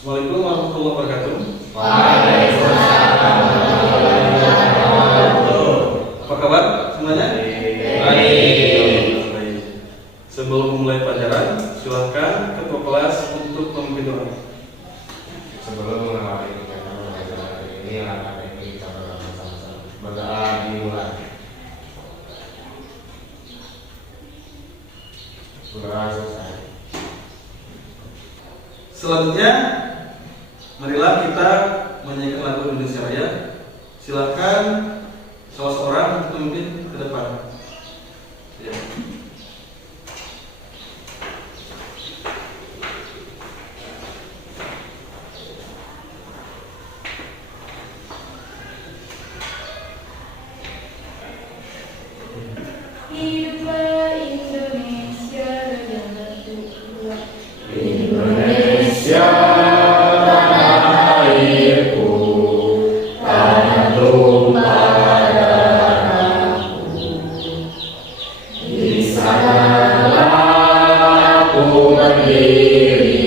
Assalamualaikum warahmatullahi wabarakatuh. Waalaikumsalam warahmatullahi wabarakatuh. Apa kabar semuanya? Baik. Sebelum memulai pelajaran, silahkan ketua kelas untuk memimpin doa. Sebelum mengawali kegiatan pembelajaran hari ini, langkah baiknya kita berdoa sama-sama. Berdoa dimulai. Berdoa selesai. Selanjutnya, marilah kita menyanyikan lagu Indonesia Raya. Silakan salah seorang untuk memimpin ke depan. Ya. Hiduplah Indonesia yang tertua. Indonesia tanah airku, tanah tumpah darahku. Di sanalah aku berdiri,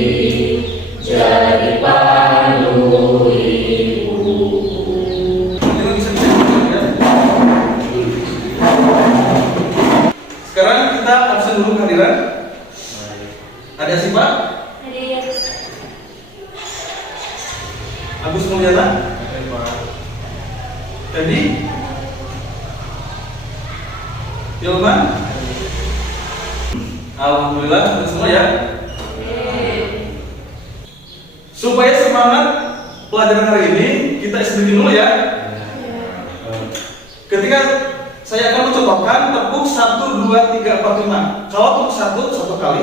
jadi pandu ibuku. Ini bisa ya. Sekarang kita absen dulu kehadiran. Ada siapa? Hadir. Agus Mulyana. Teddy. Hilman. Alhamdulillah sudah semua ya. Supaya semangat pelajaran hari ini kita isi dulu ya. Ketika saya akan mencontohkan tepuk 1, 2, 3, 4, 5. Kalau tepuk 1 kali,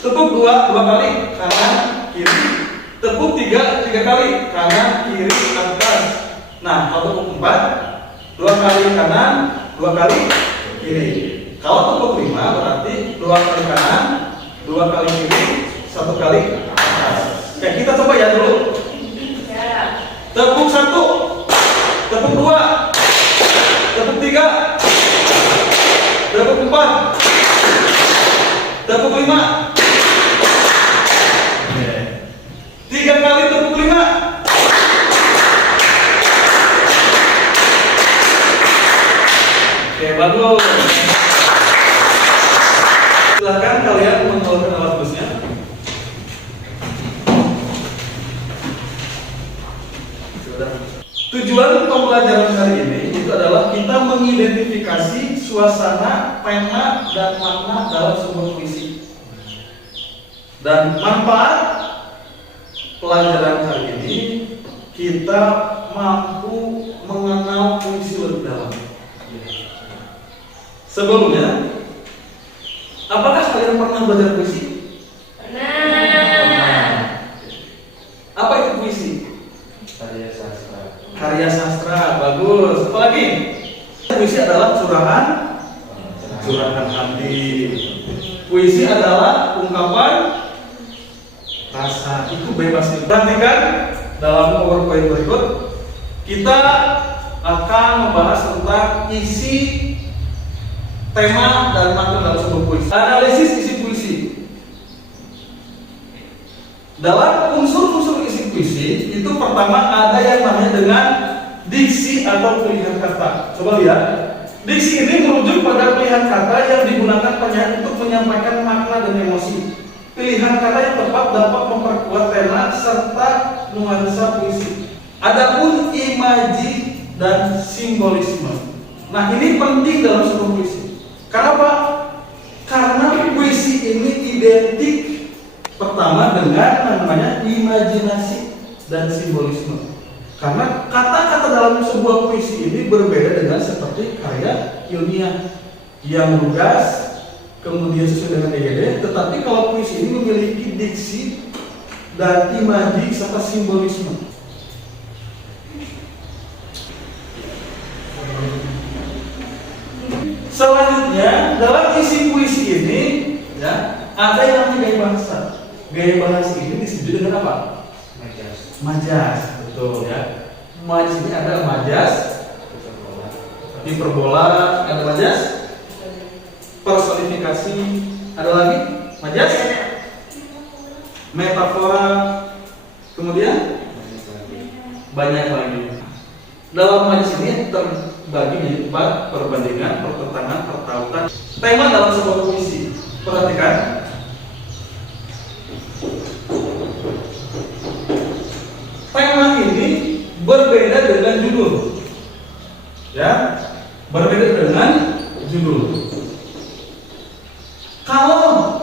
tepuk 2 kali, kanan, kiri. Tepuk 3 kali, kanan, kiri, atas. Nah, kalau tepuk 4, 2 kali kanan, 2 kali kiri. Kalau tepuk 5 berarti 2 kali kanan, 2 kali kiri, 1 kali atas. Oke, kita coba ya dulu. Ya. Tepuk 1, tepuk 2, tepuk 3, tepuk 4, tepuk 5. 3 kali tepuk 5. Oke, bagus. Silahkan kalian mengeluarkan alat tulisnya. Tujuan pembelajaran hari ini itu adalah kita mengidentifikasi suasana, tema, dan makna dalam sebuah puisi. Dan manfaat pelajaran hari ini kita mampu mengenal puisi lebih dalam. Sebelumnya, apakah kalian pernah belajar puisi? Nah. Apa itu puisi? Karya sastra. Karya sastra, bagus. Apalagi? Puisi adalah curahan hati. Puisi adalah ungkapan rasa. Itu bebas. Perhatikan dalam PowerPoint berikut kita akan membahas tentang isi, tema, dan makna dalam sebuah puisi. Analisis isi puisi. Dalam unsur-unsur isi puisi itu pertama ada yang namanya dengan diksi atau pilihan kata. Coba lihat. Diksi ini merujuk pada pilihan kata yang digunakan penyair untuk menyampaikan makna dan emosi. Pilihan kata yang tepat dapat memperkuat tema serta nuansa puisi. Adapun imaji dan simbolisme. Nah, ini penting dalam sebuah puisi. Kenapa? Karena puisi ini identik pertama dengan namanya imajinasi dan simbolisme. Karena kata-kata dalam sebuah puisi ini berbeda dengan seperti karya ilmiah yang lugas, kemudian sesuai dengan EYD. Tetapi kalau puisi ini memiliki diksi dan imaji serta simbolisme. Selanjutnya dalam isi puisi ini ya ada yang namanya gaya bahasa. Gaya bahasa ini disebut dengan apa? Majas, betul ya. Majas ini ada majas, hiperbola, ada majas, personifikasi, ada lagi majas, metafora, Kemudian banyak lagi. Dalam hadis ini terbagi menjadi 4 perbandingan, pertentangan, pertautan. Tema dalam sebuah puisi. Perhatikan. Tema ini berbeda dengan judul. Ya, berbeda dengan judul. Kalau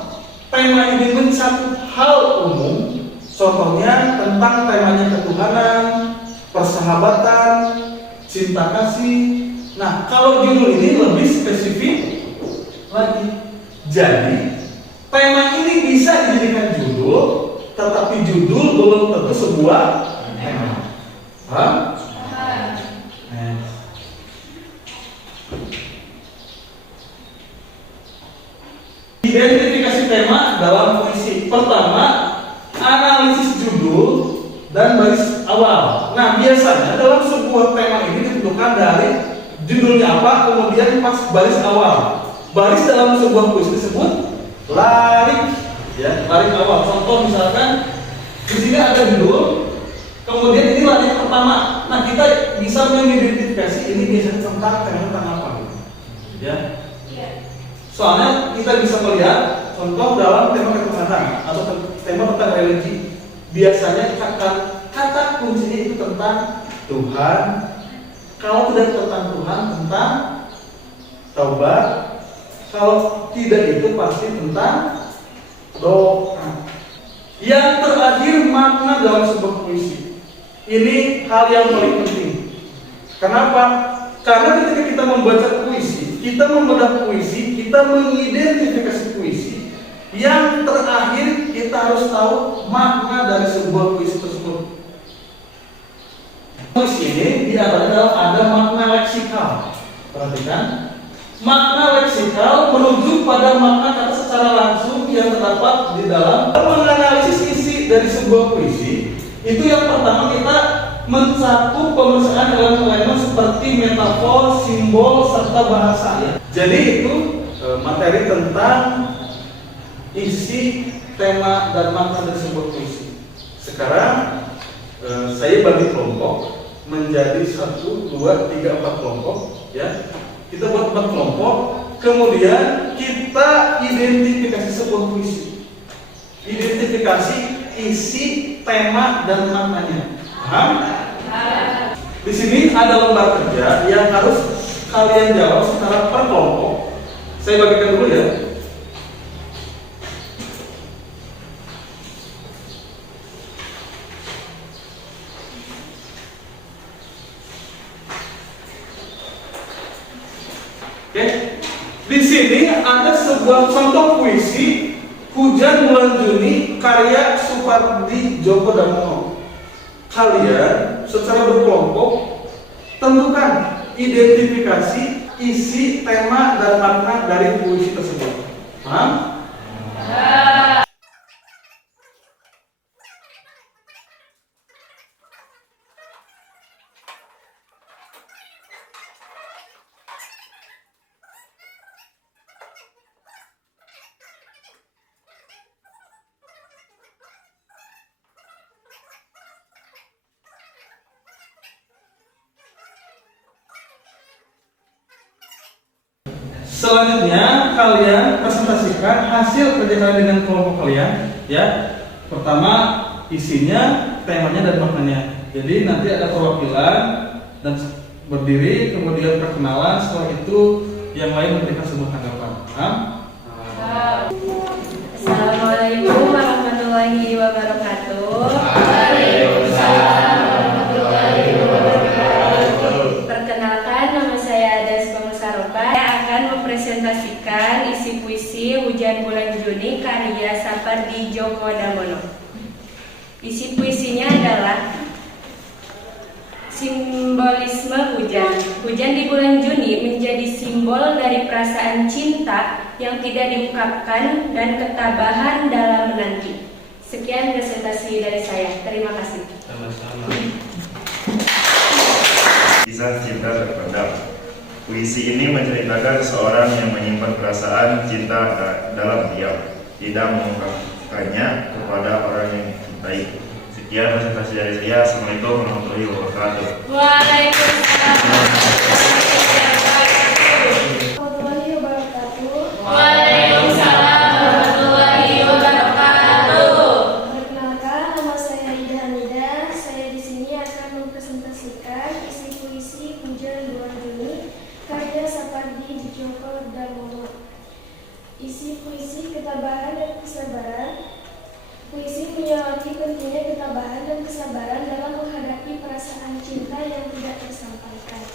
tema ini mencakup hal umum, contohnya tentang temanya ketuhanan, persahabatan, cinta kasih. Nah, kalau judul ini lebih spesifik lagi. Jadi, tema ini bisa dijadikan judul, tetapi judul belum tentu sebuah tema. Paham? Identifikasi tema dalam puisi. Pertama, analisis judul dan baris awal. Nah, biasanya dalam sebuah tema ini ditentukan dari judulnya apa, kemudian pas baris awal. Baris dalam sebuah puisi disebut larik, ya, larik awal. Contoh misalkan di sini ada judul, kemudian ini larik pertama. Nah, kita bisa mengidentifikasi ini biasanya tentang apa, ya. Soalnya kita bisa melihat contoh dalam tema ketuhanan atau tema tentang religi. Biasanya kata kuncinya itu tentang Tuhan. Kalau tidak tentang Tuhan, tentang taubat. Kalau tidak itu pasti tentang doa. Yang terakhir, makna dalam sebuah puisi. Ini hal yang paling penting. Kenapa? Karena ketika kita membaca puisi, kita membedah puisi, kita mengidentifikasi puisi. Yang terakhir, kita harus tahu makna dari sebuah puisi tersebut. Puisi ini diantaranya ada makna leksikal. Perhatikan, makna leksikal merujuk pada makna kata secara langsung yang terdapat di dalam. Menganalisis isi dari sebuah puisi, itu yang pertama kita mencakup pemeriksaan elemen-elemen seperti metafor, simbol, serta bahasa. Jadi itu materi tentang isi, tema, dan makna dari sebuah puisi. Sekarang saya bagi kelompok menjadi 1, 2, 3, 4 kelompok, ya. Kita buat 4 kelompok, kemudian kita identifikasi sebuah puisi. Identifikasi isi, tema, dan maknanya. Paham? Di sini ada lembar kerja yang harus kalian jawab secara per kelompok. Saya bagikan dulu ya. Oke. Di sini ada sebuah contoh puisi Hujan Bulan Juni karya Supardi Djoko Damono. Kalian secara berkelompok tentukan identifikasi isi, tema, dan makna dari puisi tersebut. Paham? Selanjutnya kalian presentasikan hasil kerja kalian dengan kelompok kalian, ya. Pertama isinya, temanya, dan maknanya. Jadi nanti ada perwakilan dan berdiri, kemudian perkenalan. Setelah itu yang lain memberikan sebuah tanggapan. Paham? Assalamualaikum warahmatullahi wabarakatuh. Perkenalkan, nama saya Adas Pamusaropa. Saya akan mempresentasikan isi puisi Hujan Bulan Juni karya Supardi Djoko Damono. Isi puisinya adalah simbolisme hujan. Hujan di bulan Juni menjadi simbol dari perasaan cinta yang tidak diungkapkan dan ketabahan dalam menanti. Sekian presentasi dari saya. Terima kasih. Sama-sama. Kisah cinta terpendam. Puisi ini menceritakan seorang yang menyimpan perasaan cinta dalam diam, tidak mengungkapkannya kepada orang yang dicintai. Sekian presentasi dari saya. Assalamualaikum warahmatullahi wabarakatuh. Waalaikumsalam warahmatullahi wabarakatuh. Waalaikumsalam warahmatullahi wabarakatuh. Perkenalkan, nama saya Ida Hamida. Saya di sini akan mempresentasikan isi puisi Hujan Bulan Juni karya Sapardi Djoko Damono. Isi puisi ketabahan dan kesabaran. Puisi menyoroti pentingnya ketabahan dan kesabaran dalam menghadapi perasaan cinta yang tidak tersampaikan.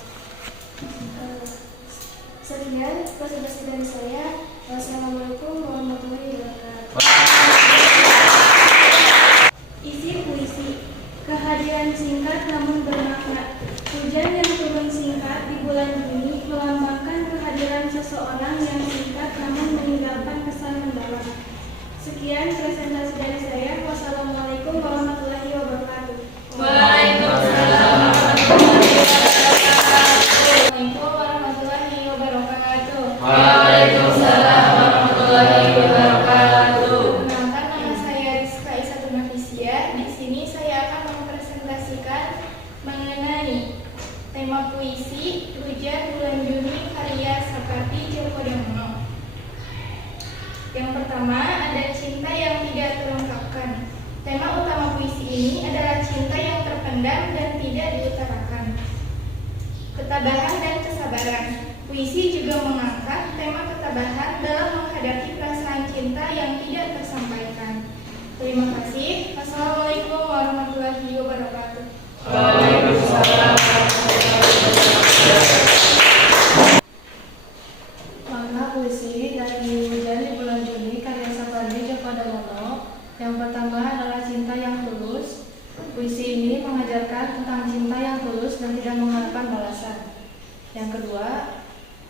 Sekian presentasi dari saya. Wassalamualaikum warahmatullahi wabarakatuh. Isi puisi. Kehadiran singkat namun bermakna. Hujan yang turun singkat di bulan Juni melambangkan kehadiran seseorang yang singkat namun meninggalkan kesan mendalam. Sekian presentasi dari saya. Wassalamualaikum warahmatullahi wabarakatuh. Waalaikumsalam warahmatullahi wabarakatuh. Waalaikumsalam warahmatullahi wabarakatuh. Perkenalkan, nama saya Rizka Isatu Nafisia. Di sini saya akan mempresentasikan mengenai tema puisi Hujan Bulan Juni karya Sapardi Djoko Damono. Yang pertama, ada cinta yang tidak terungkapkan. Tema utama puisi ini adalah cinta yang terpendam dan tidak diutarakan. Ketabahan dan kesabaran. Puisi juga mengangkat tema ketabahan dalam menghadapi perasaan cinta yang tidak tersampaikan. Terima kasih. Wassalamualaikum warahmatullahi wabarakatuh. Waalaikumsalam. Makna puisi dari Hujan di Bulan Juni karya Sapardi Djoko Damono. Yang pertama adalah cinta yang tulus. Puisi ini mengajarkan tentang cinta yang tulus dan tidak mengharapkan balasan. Yang kedua,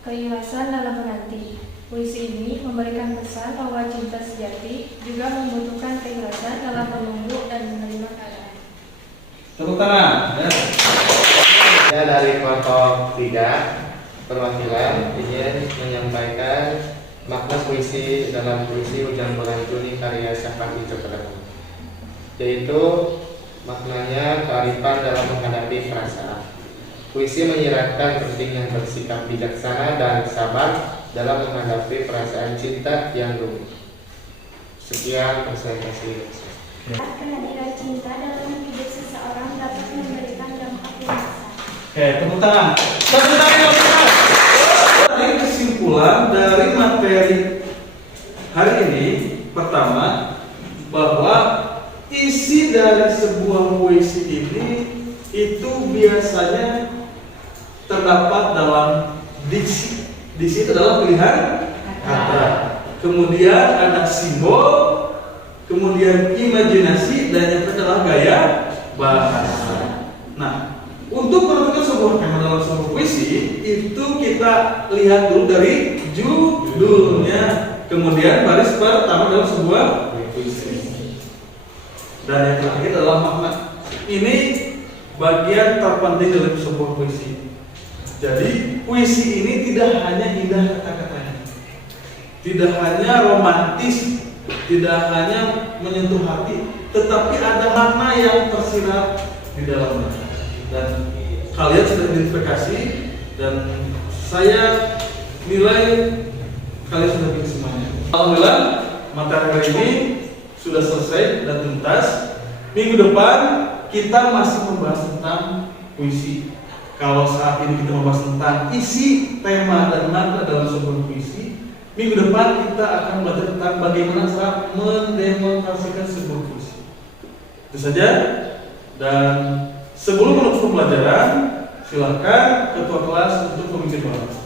keikhlasan dalam menanti. Puisi ini memberikan pesan bahwa cinta sejati juga membutuhkan keikhlasan dalam menunggu dan menerima keadaan. Tepuk tangan. Ya. Saya dari kelompok 3 perwakilan ingin menyampaikan makna puisi dalam puisi Hujan Bulan Juni karya Sapardi Djoko Damono, yaitu maknanya kearifan dalam menghadapi perasaan. Puisi menyiratkan pentingnya bersikap bijaksana dan sabar dalam menghadapi perasaan cinta yang rumit. Sekian presentasi. Kehadiran cinta dalam hidup seseorang dapat memberikan dampak yang besar. Oke, tepuk tangan. Tepuk tangan. Dari kesimpulan dari materi hari ini, pertama, bahwa isi dari sebuah puisi ini itu biasanya terdapat dalam diksi. Diksi itu adalah pilihan kata. Kemudian ada simbol, kemudian imajinasi, dan yang terakhir adalah gaya bahasa. Nah, untuk menentukan sebuah tema dalam sebuah puisi itu kita lihat dulu dari judulnya, kemudian baris pertama dalam sebuah puisi, dan yang terakhir adalah makna. Ini bagian terpenting dalam sebuah puisi. Jadi puisi ini tidak hanya indah kata-katanya, tidak hanya romantis, tidak hanya menyentuh hati, tetapi ada makna yang tersirat di dalamnya. Dan kalian sudah identifikasi, dan saya nilai kalian sudah bikin semuanya. Alhamdulillah, materi hari ini sudah selesai dan tuntas. Minggu depan kita masih membahas tentang puisi. Kalau saat ini kita membahas tentang isi, tema, dan makna dalam sebuah puisi, minggu depan kita akan belajar tentang bagaimana cara mendemonstrasikan sebuah puisi. Itu saja. Dan sebelum menutup pembelajaran, silakan ketua kelas untuk memimpin kelas.